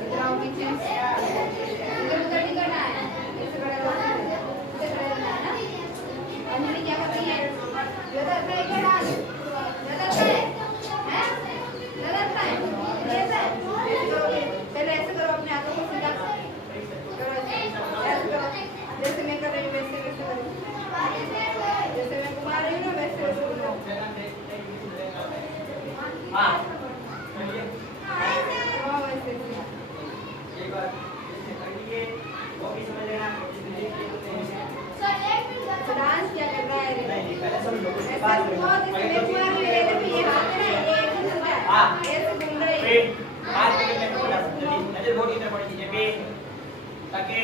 इधर आओ पीछे, इधर उधर नहीं करना है, ऐसे खड़े रहो, ऐसे खड़े रहना है ना। अंजलि क्या कर रही है? ज़्यादा अच्छा है क्या डाल? ज़्यादा अच्छा है? हैं? ज़्यादा अच्छा है? ऐसे ऐसे करोगे, पहले ऐसे करो, अपने हाथों को सीधा करो, ऐसे करो, जैसे मैं कर रही हूँ वैसे वैसे करो, जैसे मैं घुमा रही हूँ ना वैसे वैसे घुमाओ। हाँ वैसे एक बार वो भी समझ लेना। डांस क्या कर रहा है रे? नहीं पहले समझ लो उसके ऐसे बाद बहुत ऐसे मैं घुमा रही हूँ, इधर भी ये हाथ है ना, ये एक ही चलता है, हाँ ऐसे घूम रही है। फिर हाथ पे कितने को डाल सकते हैं नजर बहुत इधर पड़ी चीजें पे ताकि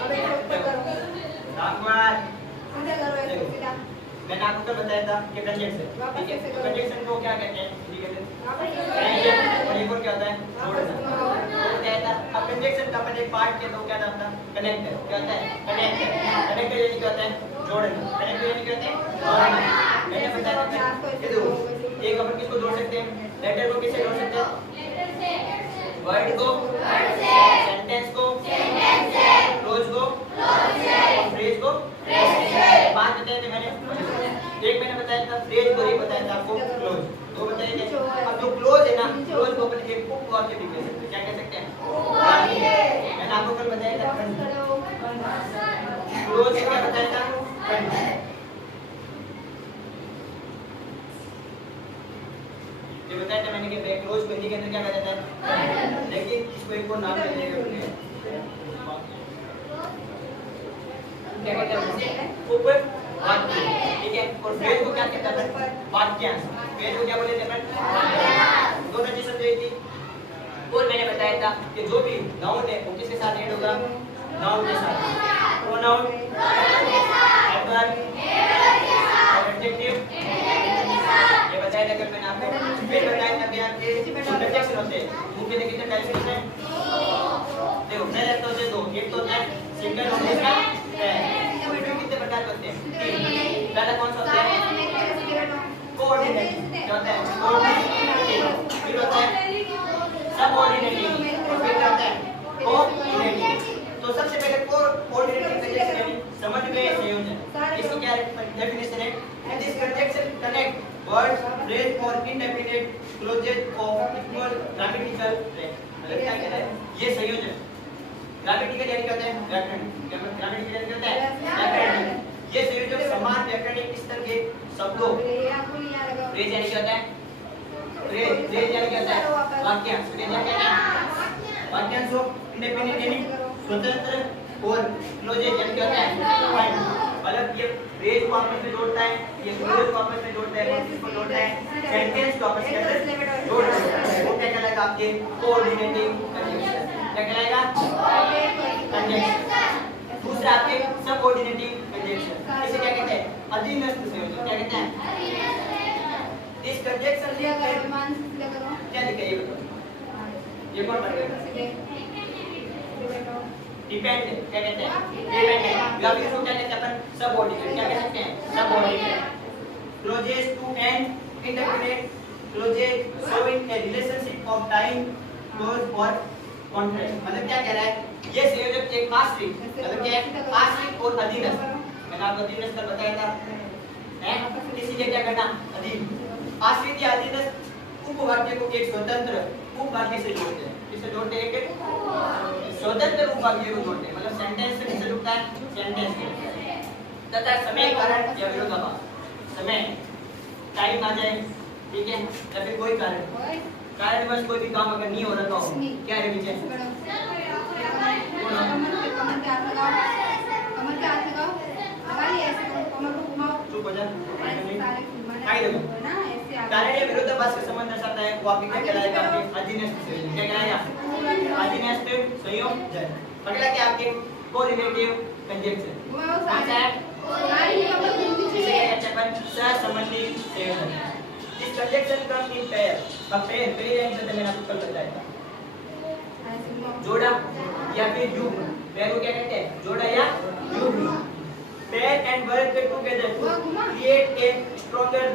अब ऐसे ऊपर करो, दांतवार सीधा करो, ऐसे सीधा। मैंने आपको कल बताया था कि कंजक्शन वापस ठीक है ऐसे तो करो। कंजक्शन को क्या कहते हैं ठीक है वापस ऐसे और करो। एक और क्या होता है वापस जोड़ना घुमाओ। बताया था अब कंजक्शन का अपन एक पार्ट के दो क्या नाम था कनेक्टर क्या होता है कनेक्टर कनेक्टर यानी क्या होता है जोड़ना कनेक्टर यानी क्या होता है जोड़ना मैंने बताया था ये दो एक अपन किसको जोड़ सकते हैं लेटर को किससे जोड़ सकते हैं वर्ड को सेंटेंस को क्लोज को फ्रेज को बात बताया था मैंने एक मैंने बताया था फ्रेज को एक बताया था आपको क्लोज दो बताए थे अब जो क्लोज है ना क्लोज को अपन एक हुक और के भी कह सकते हैं क्या कह सकते हैं मैंने आपको कल बताया था क्लोज से क्या बताया था ये बताया था मैंने कि बैक क्लोज को हिंदी के अंदर क्या कहा जाता है लेकिन इसको एक और नाम देते हैं क्या कहते हैं उप वाक्य ठीक है और फ्रेज को क्या कहते हैं वाक्यांश फ्रेज को क्या बोले थे अपन दोनों चीज समझ थी और मैंने बताया था कि जो भी नाउन है वो किसके साथ ऐड होगा नाउन के साथ प्रोनाउन एडवर्ब एडजेक्टिव ये बताया था कल मैंने आपको फिर बताया था कि आपके कंजक्शन होते हैं मुख्य देखिए कितने टाइप्स होते हैं देखो मैं लेता हूं दो एक तो होता है सिंगल और दूसरा कितने प्रकार के होते हैं पहला कौन सा होता है कोऑर्डिनेट क्या होता है कोऑर्डिनेट फिर होता है सबऑर्डिनेटिंग और फिर क्या होता है कोऑर्डिनेटिंग तो सबसे पहले कोऑर्डिनेटिंग कंजक्शन यानी समन्वय संयोजन इसकी क्या डेफिनेशन है this conjunction connect words phrase और indefinite clauses of equal grammatical phrase मतलब क्या कह रहा है ये संयोजन ग्रामेटिकल यानी क्या होता है व्याकरण ग्रामेटिकल यानी क्या होता है व्याकरण ये संयोजन समान व्याकरणिक स्तर के शब्दों फ्रेज यानी क्या होता है फ्रेज यानी क्या होता है वाक्यांश फ्रेज यानी क्या होता है वाक्यांश को इंडिपेंडेंट यानी स्वतंत्र और क्लोजेस यानी क्या होता है मतलब ये फ्रेज को आपस में जोड़ता है ये क्लोज को आपस में जोड़ता है और इसको जोड़ता है सेंटेंस को आपस के अंदर जोड़ता है वो क्या कहलाएगा आपके कोऑर्डिनेटिंग कंजक्शन क्या कहलाएगा कंजक्शन दूसरा आपके सबऑर्डिनेटिंग कंजक्शन इसे क्या कहते हैं अधीनस्थ संयोजन क्या कहते हैं इस कंजक्शन से क्या लिखा है ये बताओ ये कौन पढ़ेगा डिपेंडेंट क्या कहते हैं डिपेंडेंट या फिर इसको क्या कहते हैं अपन सबऑर्डिनेट क्या कह सकते हैं subordinate clauses to and indefinite clauses showing a relationship of time clause और कॉन्ट्रैक्ट मतलब क्या कह रहा है ये संयोजक एक आश्रित मतलब क्या है आश्रित और अधीनस्थ मैंने आपको अधीनस्थ का बताया था हैं इसीलिए क्या करना अधीन आश्रित या अधीनस्थ उपवाक्य को एक स्वतंत्र उपवाक्य से जोड़ते हैं किससे जोड़ते हैं एक स्वतंत्र उपवाक्य को जोड़ते हैं मतलब सेंटेंस से किससे जुड़ता है सेंटेंस से तथा समय कारण या विरोधाभास समय टाइम आ जाए ठीक है या फिर कोई कारण बस कोई भी काम अगर नहीं हो रहा तो क्या है पीछे चुप हो जा कारण या विरोधाभास का संबंध दर्शाता है वो आपके क्या कहलाएगा आपके अधीनस्थ संयोजन क्या कहलाएगा अधीनस्थ संयोजन अगला क्या आपके कोरिलेटिव कंजक्शन कौन सा है जिसे कहते हैं अपन सहसंबंधी संयोजन इस कंजक्शन कम इन पेयर अब पेयर यानी तो मैंने आपको कल बताया था जोड़ा या फिर युग्म पेयर को क्या कहते हैं जोड़ा या युग्म pair and work together to create a stronger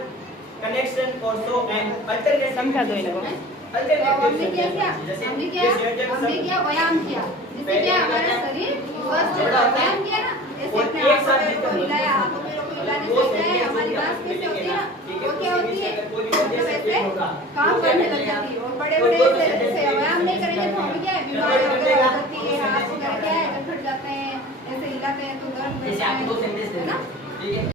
connection or so and alternate समझा दो इनको हमने क्या किया हमने किया व्यायाम किया, जिससे क्या हमारा शरीर स्वस्थ होगा। व्यायाम किया ना, जैसे अपने हाथों पैरों को हिलाया, हाथों पैरों को हिलाने से क्या है हमारी सांस कैसे होती है ना, वो क्या होती है मतलब ऐसे काम करने लग जाती है। और बड़े बड़े जैसे व्यायाम नहीं करेंगे तो हमें क्या है बीमारी वगैरह हो सकती है, हाथ वगैरह क्या है जब फट जाते हैं, ऐसे हिलाते हैं तो दर्द जैसे होता आपको दो है सेंटेंस ना। ठीक है।